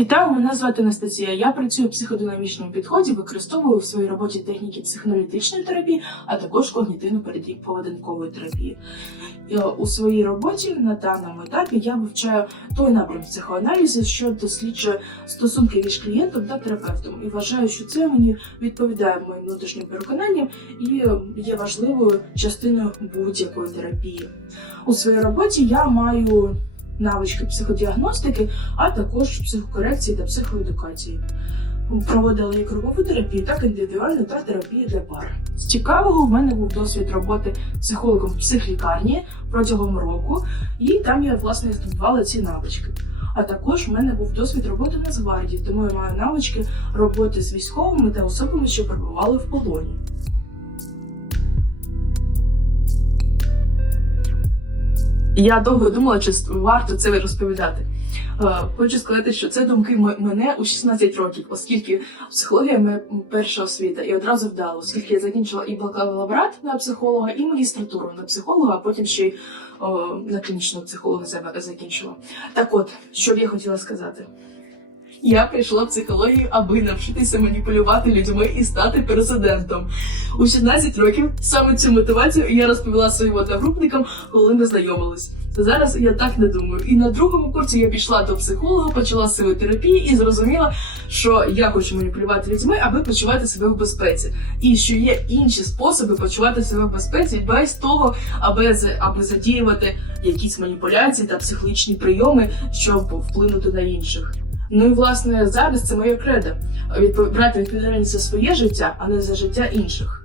Вітаю, мене звати Анастасія. Я працюю в психодинамічному підході, використовую в своїй роботі техніки психоаналітичної терапії, а також когнітивно-поведінкової терапії. І, е, У своїй роботі на даному етапі я вивчаю той напрям психоаналізу, що досліджує стосунки між клієнтом та терапевтом, і вважаю, що це мені відповідає моїм внутрішнім переконанням і е, є важливою частиною будь-якої терапії. У своїй роботі я маю навички психодіагностики, а також психокорекції та психоедукації. Проводила як групову терапію, так і індивідуальну та терапію для пар. З цікавого в мене був досвід роботи психологом в психлікарні протягом року, і там я власне здобувала ці навички. А також в мене був досвід роботи в Нацгвардії, тому я маю навички роботи з військовими та особами, що перебували в полоні. Я довго думала, чи варто це розповідати. Е, Хочу сказати, що це думки мене у 16 років, оскільки психологія моя перша освіта і одразу вдало, оскільки я закінчила і бакалаврат на психолога, і магістратуру на психолога, а потім ще й о, на клінічного психолога закінчила. Так от, що б я хотіла сказати. Я прийшла в психологію, аби навчитися маніпулювати людьми і стати президентом. У 16 років саме цю мотивацію я розповіла своїм одногрупникам, коли ми знайомились. Зараз я так не думаю. І на другому курсі я пішла до психолога, почала свою терапію і зрозуміла, що я хочу маніпулювати людьми, аби почувати себе в безпеці. І що є інші способи почувати себе в безпеці без того, аби, аби задіювати якісь маніпуляції та психологічні прийоми, щоб вплинути на інших. Ну і власне зараз це моє кредо брати відповідальність за своє життя, а не за життя інших.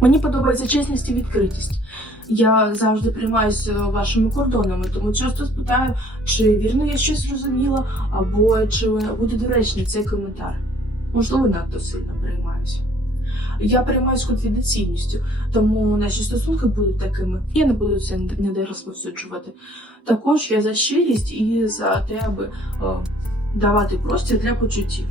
Мені подобається чесність і відкритість. Я завжди приймаюся вашими кордонами, тому часто спитаю, чи вірно я щось зрозуміла, або чи буде доречний цей коментар. Можливо, надто сильно приймаюся. Я переймаюсь конфіденційністю, тому наші стосунки будуть такими. Я не буду це ніде розповсюджувати. Також я за щирість і за те, аби е, давати простір для почуттів.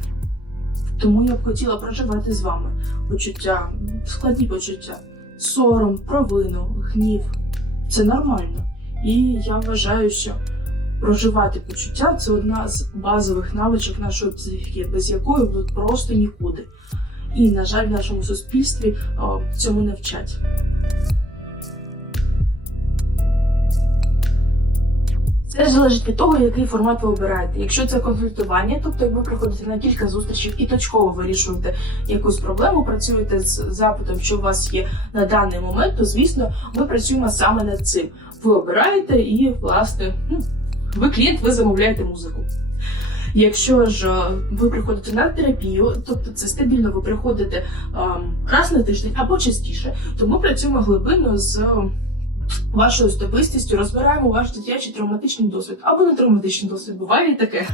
Тому я б хотіла проживати з вами почуття, складні почуття, сором, провину, гнів. Це нормально. І я вважаю, що проживати почуття це одна з базових навичок нашої психіки, без якої ви просто нікуди. І, на жаль, в нашому суспільстві о, цьому не вчать. Це залежить від того, який формат ви обираєте. Якщо це консультування, тобто ви приходите на кілька зустрічей і точково вирішуєте якусь проблему, працюєте з запитом, що у вас є на даний момент, то звісно ми працюємо саме над цим. Ви обираєте і, власне, ну, ви клієнт, ви замовляєте музику. Якщо ж е, ви приходите на терапію, тобто це стабільно, ви приходите ем, раз на тиждень або частіше, то ми працюємо глибинно з е, вашою особистістю, розбираємо ваш дитячий травматичний досвід або не травматичний досвід, буває і таке.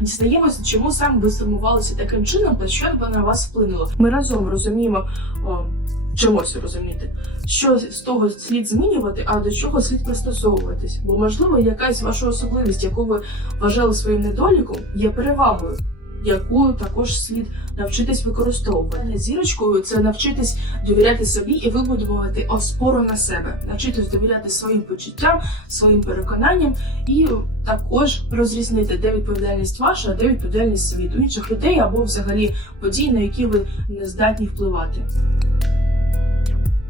Дізнаємося, чому саме ви сформувалися таким чином та що на вас вплинуло. Ми разом розуміємо, о, вчимося розуміти, що з того слід змінювати, а до чого слід пристосовуватись. Бо, можливо, якась ваша особливість, яку ви вважали своїм недоліком, є перевагою. Яку також слід навчитись використовувати зірочкою, це навчитись довіряти собі і вибудувати опору на себе, навчитись довіряти своїм почуттям, своїм переконанням, і також розрізнити, де відповідальність ваша, а де відповідальність світу інших людей або взагалі подій, на які ви не здатні впливати.